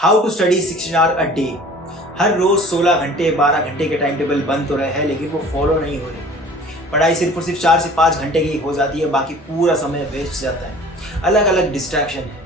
How to study 16 hour a day. हर रोज 16 घंटे 12 घंटे के टाइम टेबल बन तो रहे हैं लेकिन वो फॉलो नहीं हो रही। पढ़ाई सिर्फ और सिर्फ 4 से 5 घंटे की हो जाती है, बाकी पूरा समय वेस्ट जाता है। अलग अलग डिस्ट्रैक्शन है,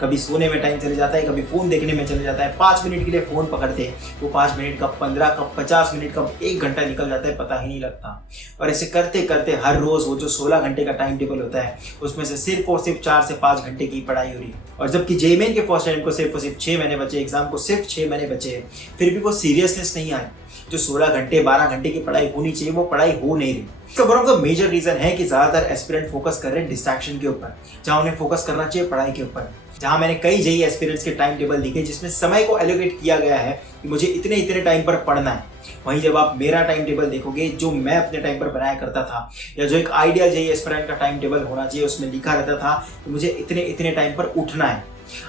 कभी सोने में टाइम चले जाता है, कभी फ़ोन देखने में चले जाता है। 5 मिनट के लिए फ़ोन पकड़ते हैं, वो 5 मिनट कब 15 कब 50 मिनट कब 1 घंटा निकल जाता है पता ही नहीं लगता। और ऐसे करते करते हर रोज़ वो जो 16 घंटे का टाइम टेबल होता है उसमें से सिर्फ और सिर्फ 4 से 5 घंटे की पढ़ाई हो रही है। और जबकि जेईई मेन के फर्स्ट टाइम को सिर्फ और सिर्फ 6 महीने बचे, एग्जाम को सिर्फ 6 महीने बचे हैं, फिर भी वो सीरियसनेस नहीं आई। जो 16 घंटे 12 घंटे की पढ़ाई होनी चाहिए वो पढ़ाई हो नहीं रही। इसका one of the major reason है कि ज़्यादातर एस्पिरेंट फोकस कर रहे हैं डिस्ट्रैक्शन के ऊपर, जहाँ उन्हें फोकस करना चाहिए पढ़ाई के ऊपर। जहाँ मैंने कई जेईई एस्पिरेंट्स के टाइम टेबल दिखे जिसमें समय को एलोकेट किया गया है कि मुझे इतने इतने टाइम पर पढ़ना है। वहीं जब आप मेरा टाइम टेबल देखोगे जो मैं अपने टाइम पर बनाया करता था, या जो एक आइडियल जेईई एस्पिरेंट का टाइम टेबल होना चाहिए, उसमें लिखा रहता था कि मुझे इतने इतने टाइम पर उठना है।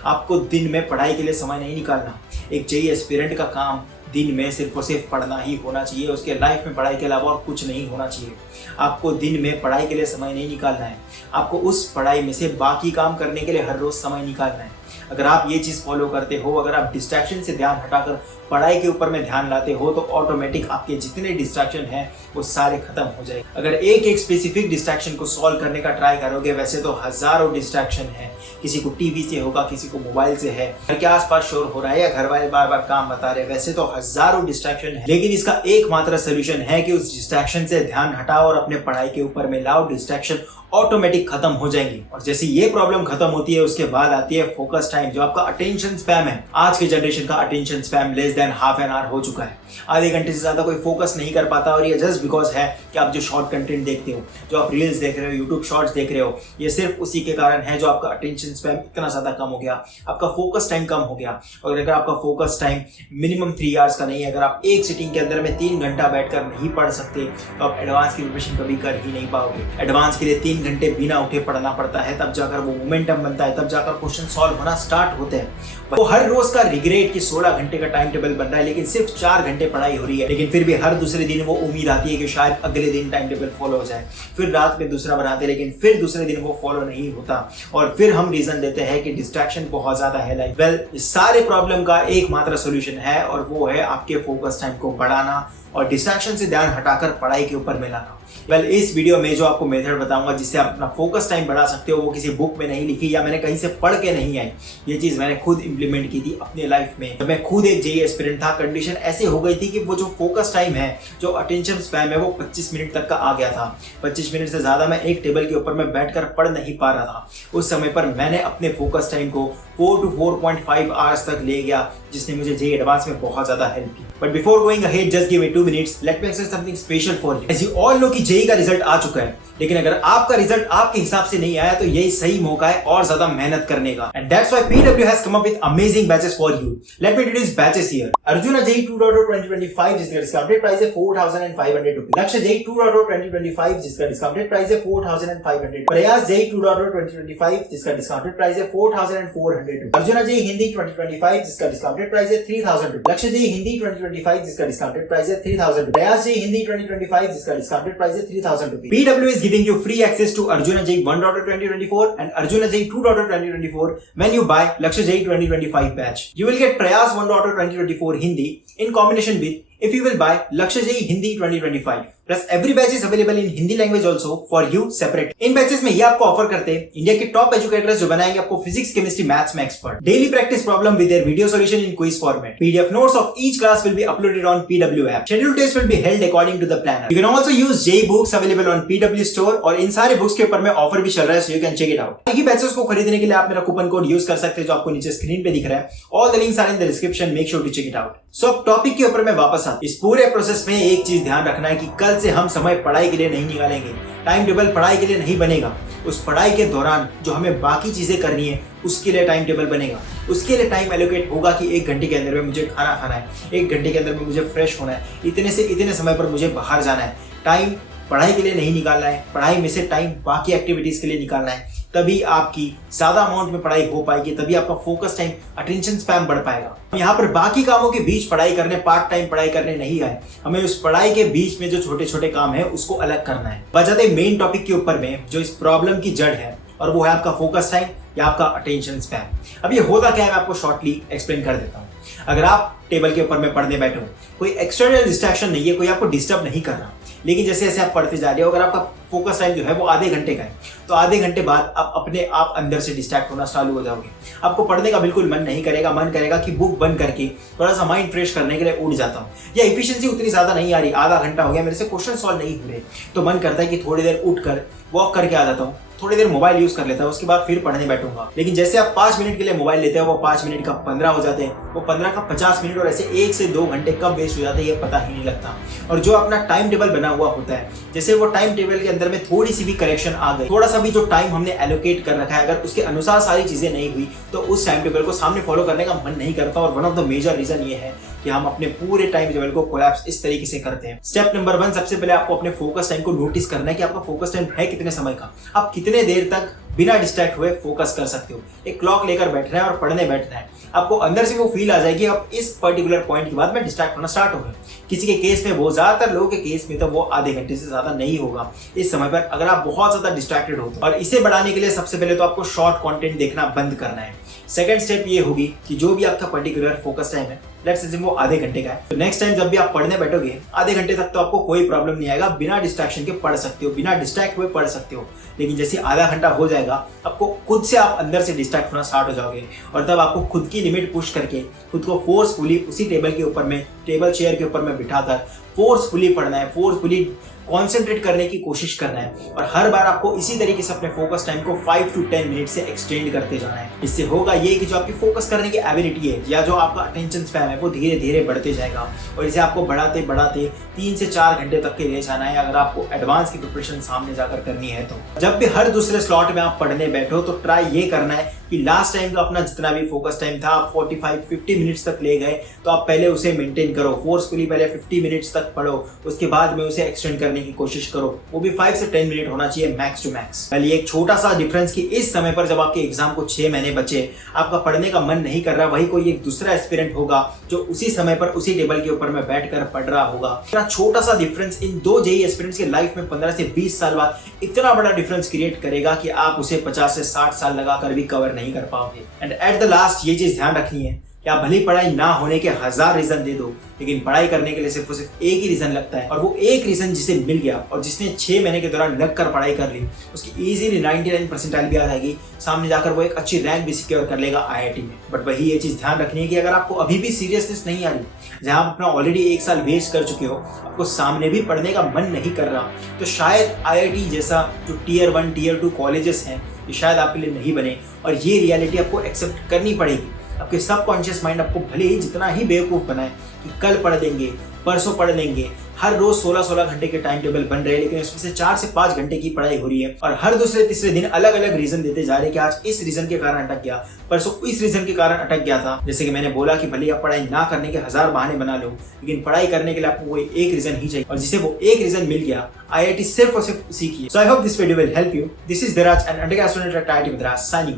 आपको दिन में पढ़ाई के लिए समय नहीं निकालना। एक जेईई एस्पिरेंट का काम दिन में सिर्फ और सिर्फ पढ़ना ही होना चाहिए, उसके लाइफ में पढ़ाई के अलावा और कुछ नहीं होना चाहिए। आपको दिन में पढ़ाई के लिए समय नहीं निकालना है, आपको उस पढ़ाई में से बाकी काम करने के लिए हर रोज समय निकालना है। अगर आप ये चीज़ फॉलो करते हो, अगर आप डिस्ट्रैक्शन से ध्यान हटाकर पढ़ाई के ऊपर में ध्यान लाते हो, तो ऑटोमेटिक आपके जितने डिस्ट्रैक्शन हैं वो सारे खत्म हो जाएंगे। अगर एक एक स्पेसिफिक डिस्ट्रैक्शन को सॉल्व करने का ट्राई करोगे, वैसे तो हजारों डिस्ट्रैक्शन हैं। किसी को टीवी से होगा, किसी को मोबाइल से है, घर के आसपास शोर हो रहा है, या घर वाले बार बार काम बता रहे हैं, वैसे तो हजारों डिस्ट्रैक्शन है। लेकिन इसका एकमात्र सोल्यूशन है कि उस डिस्ट्रैक्शन से ध्यान हटाओ और अपने पढ़ाई के ऊपर में लाओ। डिस्ट्रैक्शन ऑटोमेटिक खत्म हो जाएंगी। और जैसे ये प्रॉब्लम खत्म होती है उसके बाद आती है फोकस टाइम, जो आपका अटेंशन स्पैम है। आज के जनरेशन का attention span less than half an hour हो चुका है। आधे घंटे से ज्यादा कोई फोकस नहीं कर पाता, और ये जस्ट बिकॉज है कि आप जो शॉर्ट कंटेंट देखते हो, जो आप रील्स देख रहे हो, यूट्यूब शॉर्ट्स देख रहे हो, ये सिर्फ उसी के कारण है जो आपका अटेंशन स्पैम इतना ज्यादा कम हो गया, आपका फोकस टाइम कम हो गया। और अगर आपका फोकस टाइम मिनिमम 3 आवर्स का नहीं है, अगर आप एक सिटिंग के अंदर में 3 घंटा बैठकर नहीं पढ़ सकते, तो आप एडवांस की प्रिपरेशन कभी कर ही नहीं पाओगे। एडवांस के लिए 3 घंटे बिना उठे पढ़ना पड़ता है, तब जाकर वो मोमेंटम बनता है, तब जाकर क्वेश्चन सॉल्व होना स्टार्ट होते हैं। वो हर रोज का रिग्रेट कि 16 घंटे का टाइम टेबल बन रहा है लेकिन सिर्फ 4 घंटे पढ़ाई हो रही है, लेकिन फिर भी हर दूसरे दिन वो उम्मीद आती है कि शायद अगले दिन टाइम टेबल फॉलो हो जाए। फिर रात में दूसरा बनाते हैं, लेकिन फिर दूसरे दिन वो फॉलो नहीं होता, और फिर हम रीजन देते हैं कि डिस्ट्रैक्शन बहुत ज्यादा है लाइफ। वेल, इस सारे प्रॉब्लम का एकमात्र सोल्यूशन है, और वो है आपके फोकस टाइम को बढ़ाना और डिस्ट्रैक्शन से ध्यान हटाकर पढ़ाई के ऊपर में लाना। वेल, इस वीडियो में जो आपको मेथड बताऊंगा जिससे आप अपना फोकस टाइम बढ़ा सकते हो, वो किसी बुक में नहीं लिखी या मैंने कहीं से पढ़ के नहीं आई। ये चीज मैंने खुद इंप्लीमेंट की थी अपने लाइफ में। जब मैं खुद एक जेईई एस्पिरेंट था, कंडीशन ऐसे हो गई थी कि वो जो फोकस टाइम है, जो अटेंशन स्पैम है, वो 25 मिनट तक का आ गया था। 25 मिनट से ज्यादा मैं एक टेबल के ऊपर में बैठकर पढ़ नहीं पा रहा था। उस समय पर मैंने अपने फोकस टाइम को 4 to 4.5 आवर्स तक ले गया, जिसने मुझे जेईई एडवांस में बहुत ज्यादा हेल्प की। But before going ahead, just give me 2 minutes, let me explain something special for you. As you all know कि जेईई का रिजल्ट आ चुका है, लेकिन अगर आपका रिजल्ट आपके हिसाब से नहीं आया तो यही सही मौका है और ज्यादा मेहनत करने का। And that's why PW has come up with amazing batches for you. Let me introduce batches here. Arjuna JEE 2.0 2025 जिसका डिस्काउंटेड प्राइस है 4500 रुपीस। लक्ष्य जेईई 2.0 2025 जिसका डिस्काउंटेड प्राइस है 4500। प्रयास जेईई 2.0 2025 जिसका डिस्काउंटेड प्राइस है 4400 रुपीस। अर्जुना जेईई हिंदी 2025 जिसका डिस्काउंटेड प्राइस है 3000 रुपीस। लक्ष्य जेईई हिंदी 2025 जिसका डिस्काउंटेड प्राइस है 3000 रुपीस। प्रयास जेईई हिंदी 2025 जिसका डिस्काउंटेड प्राइस है 3000 rupees. PW is giving you free access to Arjuna JEE 1.0 2024 and Arjuna JEE 2.0 2024 when you buy Lakshya JEE 2025 batch. You will get Prayas 1.0 2024 Hindi in combination with if you will buy Lakshya JEE Hindi 2025. Plus every batch is available in Hindi language also for you separate. In batches में ये आपको offer करते हैं India के top educators जो बनाएंगे आपको physics, chemistry, maths में expert. Daily practice problem with their video solution in quiz format. PDF notes of each class will be uploaded on PW app. Scheduled tests will be held according to the planner. You can also use JEE books available on PW store, और इन सारे books के ऊपर में offer भी चल रहा है, so you can check it out. यही बैचेस को खरीदने के लिए आप मेरा कूपन कोड यूज कर सकते हैं जो आपको नीचे स्क्रीन पे दिख रहा है। All the links are in the description. Make sure to check it out. So अब टॉपिक के ऊपर में वापस आ। इस पूरे प्रोसेस में एक चीज ध्यान रखना है कि कल से हम समय पढ़ाई के लिए नहीं निकालेंगे, टाइम टेबल पढ़ाई के लिए नहीं बनेगा। उस पढ़ाई के दौरान जो हमें बाकी चीजें करनी है उसके लिए टाइम टेबल बनेगा। उसके लिए टाइम एलोकेट होगा कि 1 घंटे के अंदर में मुझे खाना खाना है, 1 घंटे के अंदर में मुझे फ्रेश होना है, इतने से इतने समय पर मुझे बाहर जाना है। टाइम पढ़ाई के लिए नहीं निकालना है, पढ़ाई में से टाइम बाकी एक्टिविटीज के लिए निकालना है। तभी आपकी ज्यादा अमाउंट में पढ़ाई हो पाएगी, तभी आपका फोकस टाइम, अटेंशन स्पैम बढ़ पाएगा। यहाँ पर बाकी कामों के बीच पढ़ाई करने, पार्ट टाइम पढ़ाई करने नहीं आए, हमें उस पढ़ाई के बीच में जो छोटे छोटे काम है उसको अलग करना है। बजाते मेन टॉपिक के ऊपर में जो इस प्रॉब्लम की जड़ है, और वो है आपका फोकस टाइम या आपका अटेंशन स्पैन। अब ये होता क्या है, मैं आपको शॉर्टली एक्सप्लेन कर देता हूँ। अगर आप टेबल के ऊपर में पढ़ने बैठे हो, कोई एक्सटर्नल डिस्ट्रैक्शन नहीं है, कोई आपको डिस्टर्ब नहीं कर रहा, लेकिन जैसे जैसे आप पढ़ते जा रहे हो, अगर आपका फोकस टाइम जो है वो आधे घंटे का है, तो आधे घंटे बाद आप अपने आप अंदर से डिस्ट्रैक्ट होना चालू हो जाओगे। आपको पढ़ने का बिल्कुल मन नहीं करेगा, मन करेगा कि बुक बंद करके थोड़ा सा माइंड फ्रेश करने के लिए उठ जाता हूँ, या एफिशिएंसी उतनी ज्यादा नहीं आ रही, आधा घंटा हो गया मेरे से क्वेश्चन सॉल्व नहीं हो रहे, तो मन करता है कि थोड़ी देर उठ कर वॉक करके आ जाता हूँ, थोड़ी देर मोबाइल यूज कर लेता हूँ, उसके बाद फिर पढ़ने बैठूंगा। लेकिन जैसे आप 5 मिनट के लिए मोबाइल लेते हो, वो 5 मिनट का 15 हो जाते हैं, वो 15 का 50 मिनट, और ऐसे 1 से 2 घंटे कब वेस्ट हो जाते हैं ये पता ही नहीं लगता। और जो अपना टाइम टेबल बना हुआ होता है, जैसे वो टाइम टेबल के अंदर में थोड़ी सी भी करेक्शन आ गई, थोड़ा सा भी जो टाइम हमने एलोकेट कर रखा है, अगर उसके अनुसार सारी चीजें नहीं हुई, तो उस टाइम टेबल को सामने फॉलो करने का मन नहीं करता। और one of the major reason ये है कि हम अपने पूरे टाइम टेबल को कोलैप्स इस तरीके से करते हैं। स्टेप नंबर 1, सबसे पहले आपको अपने फोकस टाइम को नोटिस करना है कि आपका फोकस टाइम है कितने समय का, आप कितने देर तक बिना डिस्ट्रैक्ट हुए फोकस कर सकते हो। एक क्लॉक लेकर बैठना है और पढ़ने बैठना है, आपको अंदर से वो फील आ जाएगी अब इस पर्टिकुलर पॉइंट के बाद मैं डिस्ट्रैक्ट होना स्टार्ट हो गया। किसी के केस में, वो ज्यादातर लोगों के केस में तो वो आधे घंटे से ज्यादा नहीं होगा इस समय पर, अगर आप बहुत ज्यादा डिस्ट्रैक्टेड हो। और इसे बढ़ाने के लिए सबसे पहले तो आपको शॉर्ट कंटेंट देखना बंद करना है। सेकंड स्टेप ये होगी कि जो भी आपका पर्टिकुलर फोकस टाइम है, लेट्स अज्यूम वो आधे घंटे का है, तो नेक्स्ट टाइम जब भी आप पढ़ने बैठोगे, आधे घंटे तक तो आपको कोई प्रॉब्लम नहीं आएगा, बिना डिस्ट्रैक्शन के पढ़ सकते हो, बिना डिस्ट्रैक्ट हुए पढ़ सकते हो। लेकिन जैसे आधा घंटा हो जाएगा, आपको खुद से आप अंदर से डिस्ट्रैक्ट होना स्टार्ट हो जाओगे, और तब आपको खुद की लिमिट पुश करके खुद को फोर्सफुली उसी टेबल के ऊपर में, टेबल चेयर के ऊपर में बिठाकर फोर्सफुली पढ़ना है, फोर्सफुली कॉन्सेंट्रेट करने की कोशिश करना है। और हर बार आपको इसी तरीके से अपने फोकस टाइम को 5 to 10 मिनट से एक्सटेंड करते जाना है। इससे होगा ये कि जो आपकी फोकस करने की एबिलिटी है, या जो आपका अटेंशन स्पैन है, वो धीरे धीरे बढ़ते जाएगा, और इसे आपको बढ़ाते बढ़ाते 3 से 4 घंटे तक के ले जाना है, अगर आपको एडवांस की प्रिपरेशन सामने जाकर करनी है। तो जब भी हर दूसरे स्लॉट में आप पढ़ने बैठो, तो ट्राई ये करना है कि लास्ट टाइम का अपना जितना भी फोकस टाइम था, आप 45-50 मिनट्स तक ले गए, तो आप पहले उसे मेंटेन करो, फोर्सफुली पहले 50 मिनट्स तक पढ़ो, उसके बाद में उसे एक्सटेंड करने की कोशिश करो, वो भी 5 से 10 मिनट होना चाहिए मैक्स टू मैक्स। पहले एक छोटा सा डिफरेंस कि इस समय पर जब आपके एग्जाम को 6 महीने बचे, आपका पढ़ने का मन नहीं कर रहा, वही कोई एक दूसरा एस्पिरेंट होगा जो उसी समय पर उसी टेबल के ऊपर में बैठकर पढ़ रहा होगा। इतना छोटा सा डिफरेंस इन 2 जेईई एस्पिरेंट्स के लाइफ में 15 से 20 साल बाद इतना बड़ा डिफरेंस क्रिएट करेगा कि आप उसे 50 से 60 साल लगाकर भी कवर नहीं कर पाओगे। एंड एट द लास्ट ये चीज ध्यान रखनी है कि आप भली पढ़ाई ना होने के 1000 रीजन दे दो, लेकिन पढ़ाई करने के लिए सिर्फ और सिर्फ एक ही रीजन लगता है, और वो एक रीजन जिसे मिल गया और जिसने 6 महीने के दौरान लग कर पढ़ाई कर ली, उसकी इजीली 99 परसेंटाइल भी आ जाएगी, सामने जाकर वो एक अच्छी रैंक भी सिक्योर कर लेगा IIT में। बट वही ये चीज ध्यान रखनी है कि अगर आपको अभी भी सीरियसनेस नहीं आ रही, जहां आप अपना ऑलरेडी 1 साल वेस्ट कर चुके हो, आपको सामने भी पढ़ने का मन नहीं कर रहा, तो शायद IIT जैसा जो Tier 1 Tier 2 कॉलेजेस हैं, ये शायद आपके लिए नहीं बने, और ये रियलिटी आपको एक्सेप्ट करनी पड़ेगी। आपके सबकॉन्शियस माइंड आपको भले ही जितना ही बेवकूफ बनाए कि कल पढ़ लेंगे, परसों पढ़ लेंगे, हर रोज 16-16 घंटे के टाइम टेबल बन रहे हैं, लेकिन उसमें से 4 से 5 घंटे की पढ़ाई हो रही है, और हर दूसरे तीसरे दिन अलग अलग रीजन देते जा रहे हैं कि आज इस रीजन के कारण अटक गया, परसों इस रीजन के कारण अटक गया था। जैसे कि मैंने बोला कि भले आप पढ़ाई ना करने के 1000 बहाने बना लो, लेकिन पढ़ाई करने के लिए आपको वो एक रीजन ही चाहिए, और जिसे वो एक रीजन मिल गया, IIT सिर्फ और सिर्फ उसी की है। So I hope this video will help you. This is Viraj, an undergraduate student at IIT Madras, signing off.